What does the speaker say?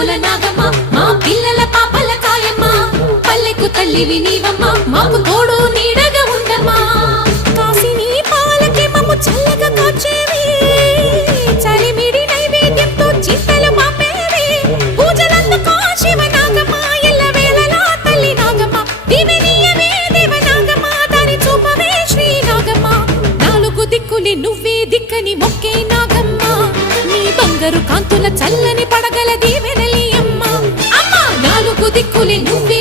తరముల నాగమ్మ మా పిల్లల పాపల కాయమ్మ పల్లెకు తల్లివి నీవమ్మ మాకు తోడు నీడగా ఉండమ్మా కాసిని పాలకి మమ్ము చల్లగా కాచేవి చలిమిడి నైవేద్యంతో చింతలు మాపేవి పూజలందుకో శివ నాగమ్మ ఎల్ల వేళలా తల్లి నాగమ్మ దివెనీయవే దేవ నాగమ్మ దారి చూపవే శ్రీ నాగమ్మ నాలుగు దిక్కులి నువ్వే దిక్కని మొక్కే నాగమ్మ నీ బంగారు కాంతుల చల్లని పడగల దీవెనలి అమ్మ అమ్మ నాలుగు దిక్కులి నువ్వే